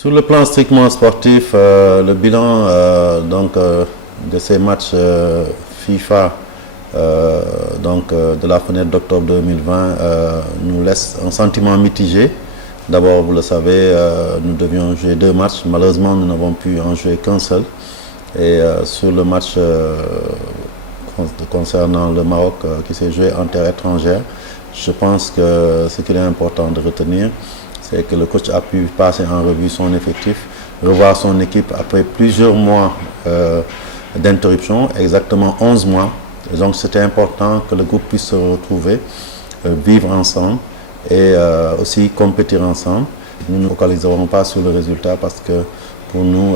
Sur le plan strictement sportif, le bilan de ces matchs FIFA de la fenêtre d'octobre 2020 nous laisse un sentiment mitigé. D'abord, vous le savez, nous devions jouer 2 matchs. Malheureusement, nous n'avons pu en jouer qu'un seul. Et sur le match concernant le Maroc qui s'est joué en terre étrangère, je pense que ce qu'il est important de retenir, c'est que le coach a pu passer en revue son effectif, revoir son équipe après plusieurs mois d'interruption, exactement 11 mois. Et donc c'était important que le groupe puisse se retrouver, vivre ensemble et aussi compétir ensemble. Nous ne nous focaliserons pas sur le résultat parce que pour nous,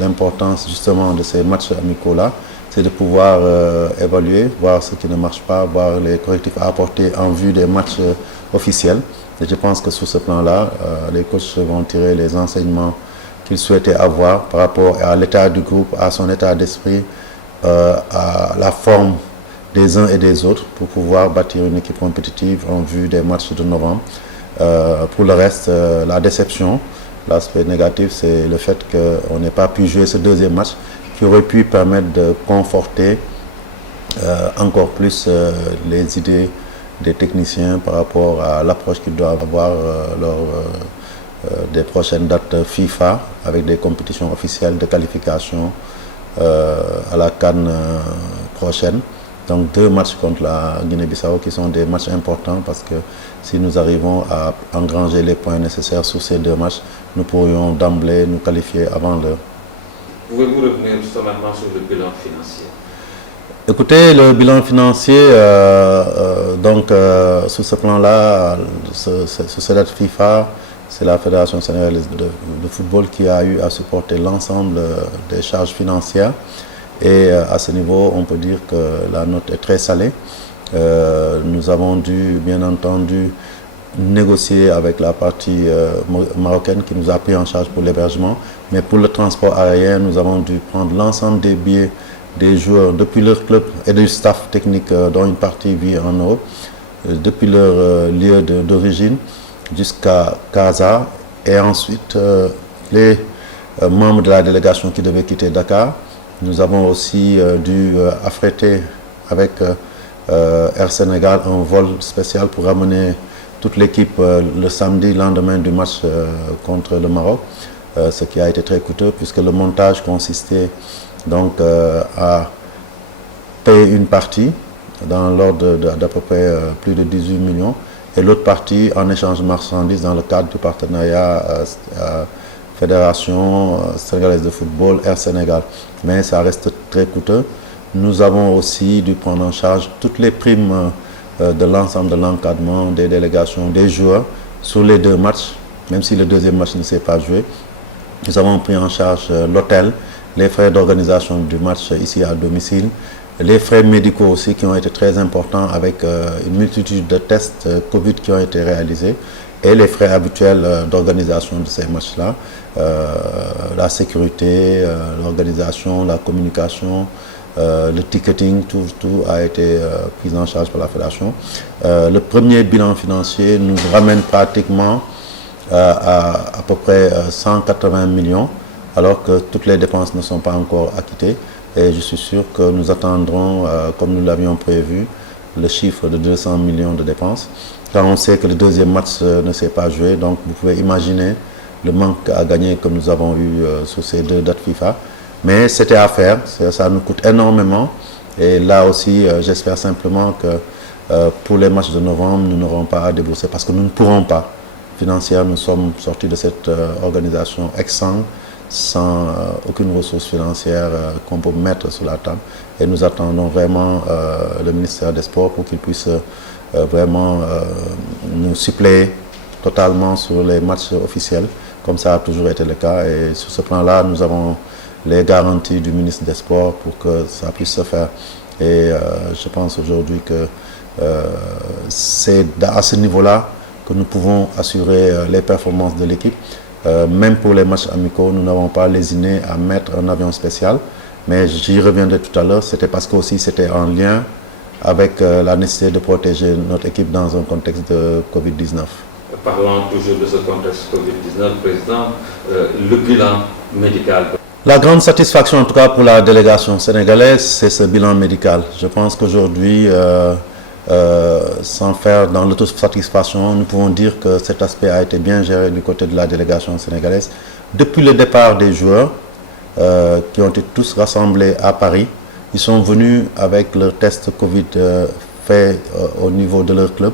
l'importance justement de ces matchs amicaux-là, c'est de pouvoir évaluer, voir ce qui ne marche pas, voir les correctifs à apporter en vue des matchs officiels. Et je pense que sur ce plan-là, les coachs vont tirer les enseignements qu'ils souhaitaient avoir par rapport à l'état du groupe, à son état d'esprit, à la forme des uns et des autres pour pouvoir bâtir une équipe compétitive en vue des matchs de novembre. Pour le reste, la déception, l'aspect négatif, c'est le fait qu'on n'ait pas pu jouer ce deuxième match qui aurait pu permettre de conforter encore plus les idées des techniciens par rapport à l'approche qu'ils doivent avoir lors des prochaines dates FIFA avec des compétitions officielles de qualification à la CAN prochaine. Donc 2 matchs contre la Guinée-Bissau qui sont des matchs importants parce que si nous arrivons à engranger les points nécessaires sur ces 2 matchs, nous pourrions d'emblée nous qualifier avant l'heure. Pouvez-vous revenir sommairement sur le bilan financier? Écoutez, le bilan financier, sur ce plan-là, sur cette date FIFA, c'est la Fédération sénégalaise de football qui a eu à supporter l'ensemble des charges financières. Et à ce niveau, on peut dire que la note est très salée. Nous avons dû, bien entendu, négocier avec la partie marocaine qui nous a pris en charge pour l'hébergement. Mais pour le transport aérien, nous avons dû prendre l'ensemble des billets des joueurs depuis leur club et du staff technique dont une partie vit en Europe, depuis leur lieu d'origine jusqu'à Casa. Et ensuite, les membres de la délégation qui devaient quitter Dakar. Nous avons aussi dû affréter avec Air Sénégal un vol spécial pour ramener toute l'équipe le samedi, lendemain du match contre le Maroc, ce qui a été très coûteux puisque le montage consistait donc à payer une partie dans l'ordre d'à peu près plus de 18 millions et l'autre partie en échange de marchandises dans le cadre du partenariat Fédération sénégalaise de football, Air Sénégal. Mais ça reste très coûteux. Nous avons aussi dû prendre en charge toutes les primes de l'ensemble de l'encadrement, des délégations, des joueurs sur les 2 matchs, même si le deuxième match ne s'est pas joué. Nous avons pris en charge l'hôtel, les frais d'organisation du match ici à domicile, les frais médicaux aussi qui ont été très importants avec une multitude de tests Covid qui ont été réalisés et les frais habituels d'organisation de ces matchs-là, la sécurité, l'organisation, la communication, le ticketing, tout a été pris en charge par la fédération. Le premier bilan financier nous ramène pratiquement à peu près 180 millions, alors que toutes les dépenses ne sont pas encore acquittées. Et je suis sûr que nous attendrons, comme nous l'avions prévu, le chiffre de 200 millions de dépenses. Car on sait que le deuxième match ne s'est pas joué, donc vous pouvez imaginer le manque à gagner que nous avons eu sur ces 2 dates FIFA. Mais c'était à faire, ça nous coûte énormément. Et là aussi, j'espère simplement que pour les matchs de novembre, nous n'aurons pas à débourser parce que nous ne pourrons pas. Financièrement, nous sommes sortis de cette organisation exsangue, sans aucune ressource financière qu'on peut mettre sur la table. Et nous attendons vraiment le ministère des Sports pour qu'il puisse vraiment nous suppléer totalement sur les matchs officiels, comme ça a toujours été le cas. Et sur ce plan-là, nous avons les garanties du ministre des Sports pour que ça puisse se faire. Et je pense aujourd'hui que c'est à ce niveau-là que nous pouvons assurer les performances de l'équipe. Même pour les matchs amicaux, nous n'avons pas lésiné à mettre un avion spécial. Mais j'y reviendrai tout à l'heure, c'était parce que aussi c'était en lien avec la nécessité de protéger notre équipe dans un contexte de Covid-19. Ok. Parlant toujours de ce contexte Covid-19, Président, le bilan médical. La grande satisfaction, en tout cas pour la délégation sénégalaise, c'est ce bilan médical. Je pense qu'aujourd'hui, sans faire dans l'autosatisfaction, nous pouvons dire que cet aspect a été bien géré du côté de la délégation sénégalaise. Depuis le départ des joueurs, qui ont été tous rassemblés à Paris, ils sont venus avec leur test Covid fait au niveau de leur club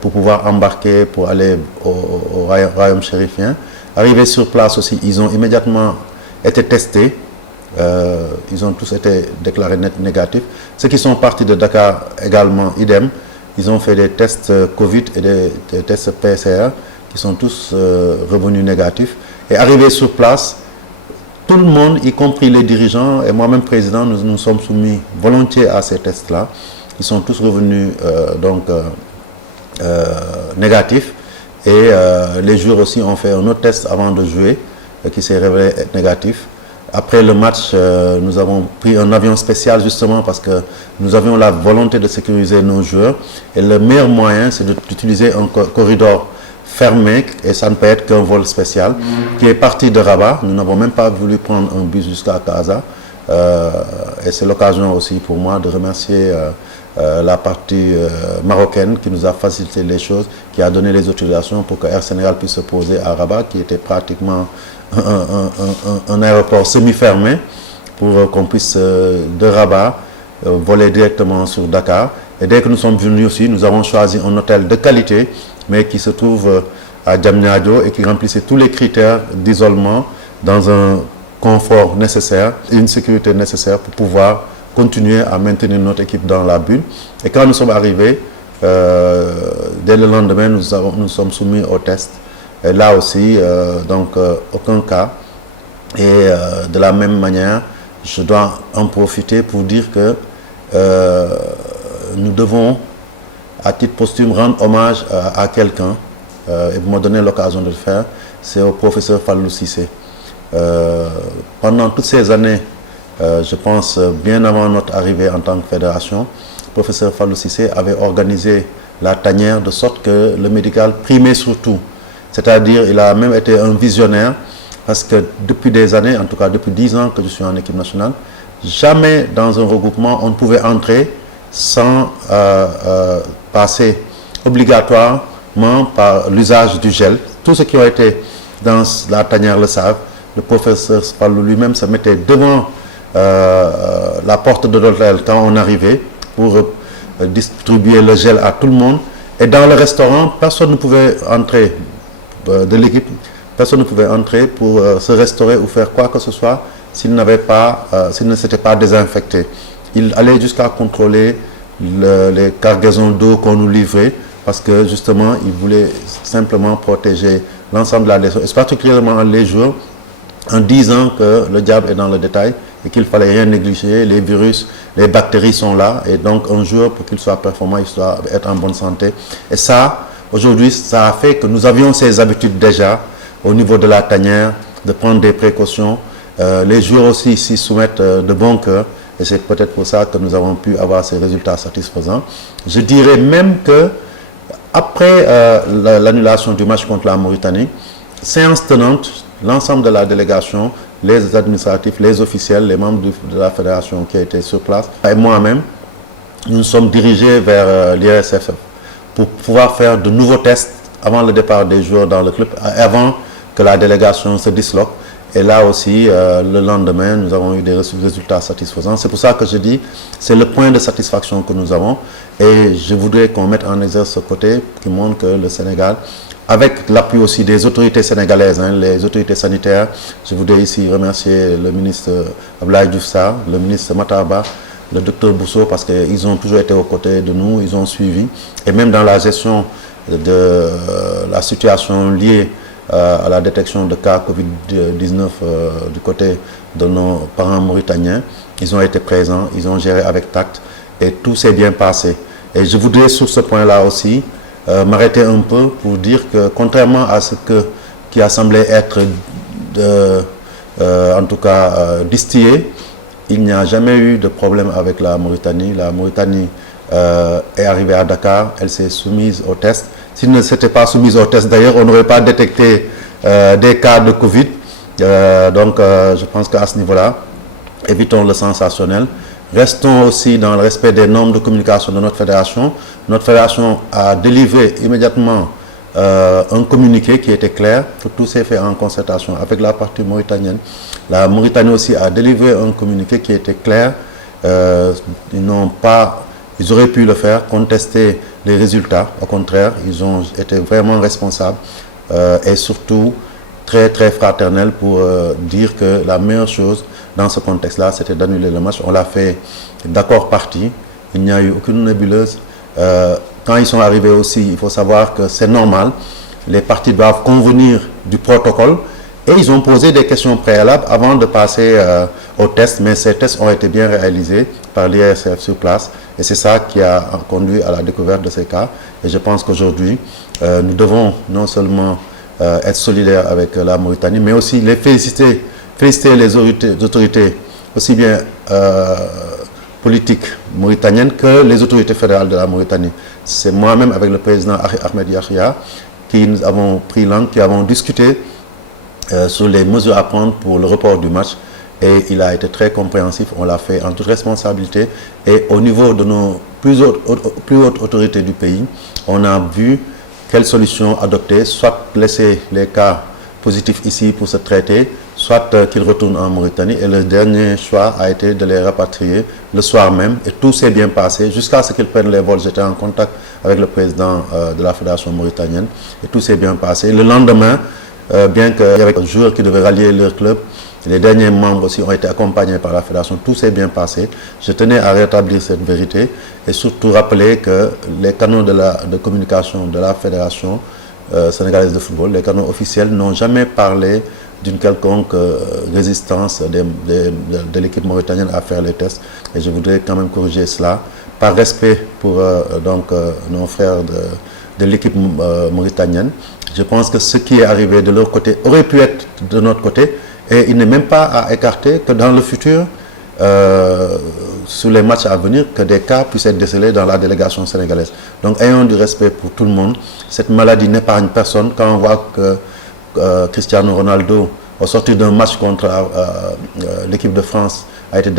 pour pouvoir embarquer pour aller au royaume chérifien. Arrivés sur place aussi, ils ont immédiatement été testés. Ils ont tous été déclarés négatifs. Ceux qui sont partis de Dakar également, idem. Ils ont fait des tests Covid et des tests PCR qui sont tous revenus négatifs. Et arrivés sur place, tout le monde, y compris les dirigeants et moi-même président, nous nous sommes soumis volontiers à ces tests-là. Ils sont tous revenus négatifs. Et les joueurs aussi ont fait un autre test avant de jouer qui s'est révélé être négatif. Après le match, nous avons pris un avion spécial justement parce que nous avions la volonté de sécuriser nos joueurs. Et le meilleur moyen, c'est d'utiliser un corridor fermé, et ça ne peut être qu'un vol spécial, qui est parti de Rabat. Nous n'avons même pas voulu prendre un bus jusqu'à Casa. Et c'est l'occasion aussi pour moi de remercier la partie marocaine qui nous a facilité les choses, qui a donné les autorisations pour que Air Sénégal puisse se poser à Rabat, qui était pratiquement un aéroport semi-fermé, pour qu'on puisse de Rabat voler directement sur Dakar. Et dès que nous sommes venus aussi, nous avons choisi un hôtel de qualité, mais qui se trouve à Diamniadio et qui remplissait tous les critères d'isolement dans un confort nécessaire, une sécurité nécessaire pour pouvoir continuer à maintenir notre équipe dans la bulle. Et quand nous sommes arrivés, dès le lendemain, nous sommes soumis au test. Et là aussi, aucun cas. Et de la même manière, je dois en profiter pour dire que nous devons, à titre posthume, rendre hommage à quelqu'un, et vous me donnez l'occasion de le faire, c'est au professeur Fallou Cissé. Pendant toutes ces années, je pense bien avant notre arrivée en tant que fédération, le professeur Fallou Cissé avait organisé la tanière de sorte que le médical primait surtout. C'est-à-dire, il a même été un visionnaire, parce que depuis des années, en tout cas depuis 10 ans que je suis en équipe nationale, jamais dans un regroupement on ne pouvait entrer sans passer obligatoirement par l'usage du gel. Tous ceux qui ont été dans la tanière le savent. Le professeur Fallou lui-même se mettait devant la porte de l'hôtel quand on arrivait pour distribuer le gel à tout le monde. Et dans le restaurant, personne ne pouvait entrer de l'équipe, personne ne pouvait entrer pour se restaurer ou faire quoi que ce soit s'il ne s'était pas désinfecté. Il allait jusqu'à contrôler les cargaisons d'eau qu'on nous livrait parce que justement, il voulait simplement protéger l'ensemble de la nation, et particulièrement les joueurs, en disant que le diable est dans le détail et qu'il ne fallait rien négliger, les virus, les bactéries sont là, et donc un joueur, pour qu'il soit performant, il doit être en bonne santé. Et ça, aujourd'hui, ça a fait que nous avions ces habitudes déjà au niveau de la tanière, de prendre des précautions. Les joueurs aussi s'y soumettent de bon cœur, et c'est peut-être pour ça que nous avons pu avoir ces résultats satisfaisants. Je dirais même que après l'annulation du match contre la Mauritanie, séance tenante, l'ensemble de la délégation, les administratifs, les officiels, les membres de la fédération qui étaient sur place, et moi-même, nous nous sommes dirigés vers l'IRSF pour pouvoir faire de nouveaux tests avant le départ des joueurs dans le club, avant que la délégation se disloque. Et là aussi, le lendemain, nous avons eu des résultats satisfaisants. C'est pour ça que je dis, c'est le point de satisfaction que nous avons. Et je voudrais qu'on mette en exergue ce côté qui montre que le Sénégal, avec l'appui aussi des autorités sénégalaises, les autorités sanitaires, je voudrais ici remercier le ministre Abdoulaye Diouf Sarr, le ministre Matar, le docteur Bousso, parce qu'ils ont toujours été aux côtés de nous, ils ont suivi. Et même dans la gestion de la situation liée à la détection de cas Covid-19 du côté de nos parents mauritaniens, ils ont été présents, ils ont géré avec tact et tout s'est bien passé. Et je voudrais sur ce point-là aussi m'arrêter un peu pour dire que contrairement à ce qui a semblé être en tout cas distillé, il n'y a jamais eu de problème avec la Mauritanie. La Mauritanie est arrivée à Dakar, elle s'est soumise au test s'ils ne s'étaient pas soumis au test d'ailleurs, on n'aurait pas détecté des cas de Covid. Donc je pense qu'à ce niveau-là, évitons le sensationnel. Restons aussi dans le respect des normes de communication de notre fédération. Notre fédération a délivré immédiatement un communiqué qui était clair, que tout s'est fait en concertation avec la partie mauritanienne. La Mauritanie aussi a délivré un communiqué qui était clair. Ils auraient pu le faire, contester les résultats. Au contraire, ils ont été vraiment responsables et surtout très très fraternels pour dire que la meilleure chose dans ce contexte-là, c'était d'annuler le match. On l'a fait d'accord parti. Il n'y a eu aucune nébuleuse. Quand ils sont arrivés aussi, il faut savoir que c'est normal. Les parties doivent convenir du protocole. Et ils ont posé des questions préalables avant de passer au test. Mais ces tests ont été bien réalisés par l'IRSF sur place. Et c'est ça qui a conduit à la découverte de ces cas. Et je pense qu'aujourd'hui, nous devons non seulement être solidaires avec la Mauritanie, mais aussi les féliciter les autorités, aussi bien politiques mauritaniennes que les autorités fédérales de la Mauritanie. C'est moi-même avec le président Ahmed Yahya qui nous avons pris langue, qui avons discuté sur les mesures à prendre pour le report du match. Et il a été très compréhensif, on l'a fait en toute responsabilité. Et au niveau de nos plus hautes autorités du pays, on a vu quelle solution adopter, soit laisser les cas positifs ici pour se traiter, soit qu'ils retournent en Mauritanie. Et le dernier choix a été de les rapatrier le soir même. Et tout s'est bien passé jusqu'à ce qu'ils prennent les vols. J'étais en contact avec le président de la fédération mauritanienne et tout s'est bien passé. Le lendemain, bien qu'il y avait des joueurs qui devaient rallier leur club, les derniers membres aussi ont été accompagnés par la fédération. Tout s'est bien passé. Je tenais à rétablir cette vérité et surtout rappeler que les canaux de communication de la fédération sénégalaise de football, les canaux officiels, n'ont jamais parlé d'une quelconque résistance de l'équipe mauritanienne à faire les tests. Et je voudrais quand même corriger cela par respect pour nos frères de l'équipe mauritanienne. Je pense que ce qui est arrivé de leur côté aurait pu être de notre côté. Et il n'est même pas à écarter que dans le futur, sur les matchs à venir, que des cas puissent être décelés dans la délégation sénégalaise. Donc ayons du respect pour tout le monde. Cette maladie n'épargne personne. Quand on voit que Cristiano Ronaldo, au sortir d'un match contre l'équipe de France, a été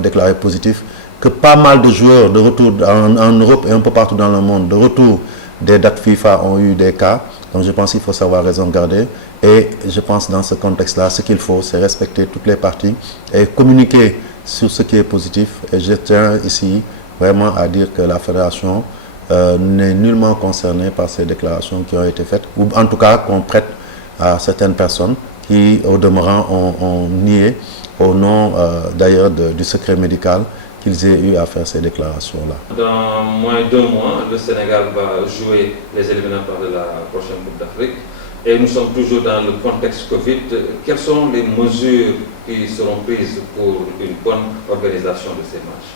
déclaré positif, que pas mal de joueurs de retour en Europe et un peu partout dans le monde, de retour des dates FIFA ont eu des cas. Donc je pense qu'il faut savoir raison garder. Et je pense dans ce contexte-là, ce qu'il faut, c'est respecter toutes les parties et communiquer sur ce qui est positif. Et je tiens ici vraiment à dire que la fédération n'est nullement concernée par ces déclarations qui ont été faites, ou en tout cas qu'on prête à certaines personnes qui, au demeurant, ont nié au nom d'ailleurs du secret médical qu'ils aient eu à faire ces déclarations-là. Dans moins d'1 mois, le Sénégal va jouer les éliminatoires de la prochaine Coupe d'Afrique. Et nous sommes toujours dans le contexte Covid. Quelles sont les mesures qui seront prises pour une bonne organisation de ces matchs?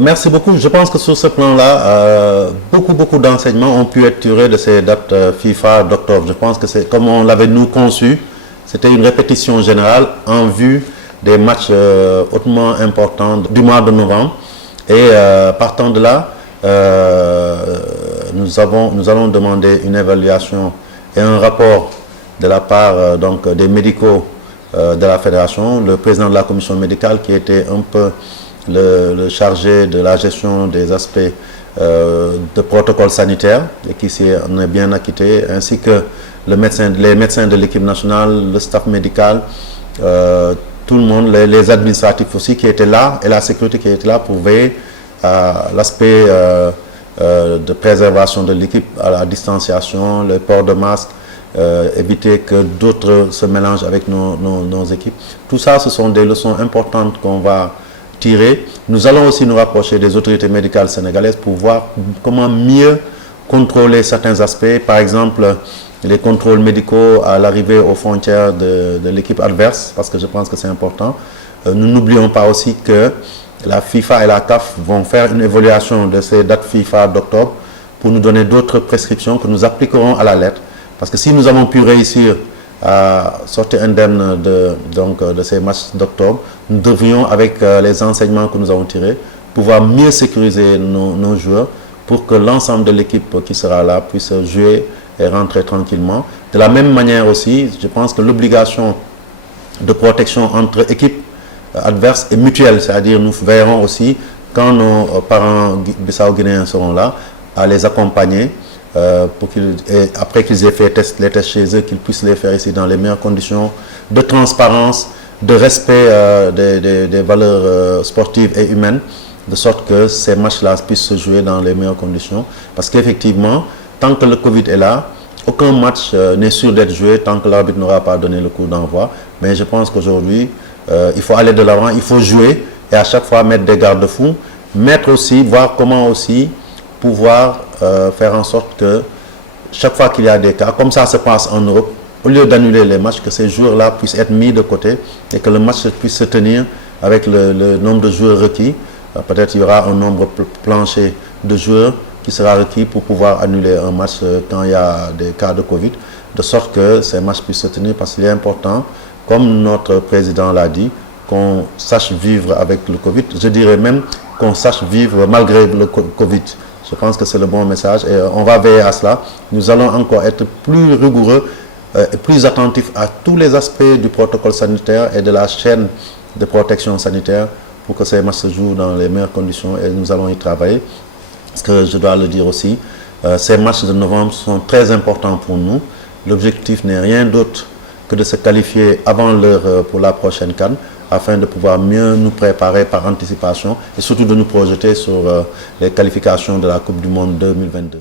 Merci beaucoup. Je pense que sur ce plan-là, beaucoup d'enseignements ont pu être tirés de ces dates FIFA d'octobre. Je pense que c'est comme on l'avait nous conçu, c'était une répétition générale en vue des matchs hautement importants du mois de novembre. Et partant de là, nous allons demander une évaluation et un rapport de la part des médicaux de la fédération, le président de la commission médicale qui était un peu le chargé de la gestion des aspects de protocole sanitaire et qui s'en est bien acquitté, ainsi que les médecins de l'équipe nationale, le staff médical, tout le monde, les administratifs aussi qui étaient là et la sécurité qui était là pour veiller à l'aspect de préservation de l'équipe, à la distanciation, le port de masque, éviter que d'autres se mélangent avec nos équipes. Tout ça, ce sont des leçons importantes qu'on va tirer. Nous allons aussi nous rapprocher des autorités médicales sénégalaises pour voir comment mieux contrôler certains aspects. Par exemple, les contrôles médicaux à l'arrivée aux frontières de l'équipe adverse, parce que je pense que c'est important. Nous n'oublions pas aussi que la FIFA et la CAF vont faire une évaluation de ces dates FIFA d'octobre pour nous donner d'autres prescriptions que nous appliquerons à la lettre. Parce que si nous avons pu réussir à sortir indemne de ces matchs d'octobre, nous devrions, avec les enseignements que nous avons tirés, pouvoir mieux sécuriser nos joueurs pour que l'ensemble de l'équipe qui sera là puisse jouer et rentrer tranquillement. De la même manière aussi, je pense que l'obligation de protection entre équipes adverses est mutuelle, c'est-à-dire nous veillerons aussi, quand nos parents bissau-guinéens seront là, à les accompagner après qu'ils aient fait les tests chez eux, qu'ils puissent les faire ici dans les meilleures conditions de transparence, de respect des valeurs sportives et humaines, de sorte que ces matchs-là puissent se jouer dans les meilleures conditions. Parce qu'effectivement, tant que le Covid est là, aucun match n'est sûr d'être joué tant que l'arbitre n'aura pas donné le coup d'envoi. Mais je pense qu'aujourd'hui, il faut aller de l'avant, il faut jouer et à chaque fois mettre des garde-fous, voir comment aussi pouvoir faire en sorte que chaque fois qu'il y a des cas, comme ça se passe en Europe, au lieu d'annuler les matchs, que ces joueurs-là puissent être mis de côté et que le match puisse se tenir avec le nombre de joueurs requis. Peut-être il y aura un nombre plancher de joueurs qui sera requis pour pouvoir annuler un match quand il y a des cas de Covid, de sorte que ces matchs puissent se tenir, parce qu'il est important, comme notre président l'a dit, qu'on sache vivre avec le Covid. Je dirais même qu'on sache vivre malgré le Covid. Je pense que c'est le bon message et on va veiller à cela. Nous allons encore être plus rigoureux et plus attentifs à tous les aspects du protocole sanitaire et de la chaîne de protection sanitaire pour que ces matchs se jouent dans les meilleures conditions, et nous allons y travailler. Parce que je dois le dire aussi, ces matchs de novembre sont très importants pour nous. L'objectif n'est rien d'autre que de se qualifier avant l'heure pour la prochaine CAN, afin de pouvoir mieux nous préparer par anticipation et surtout de nous projeter sur les qualifications de la Coupe du Monde 2022.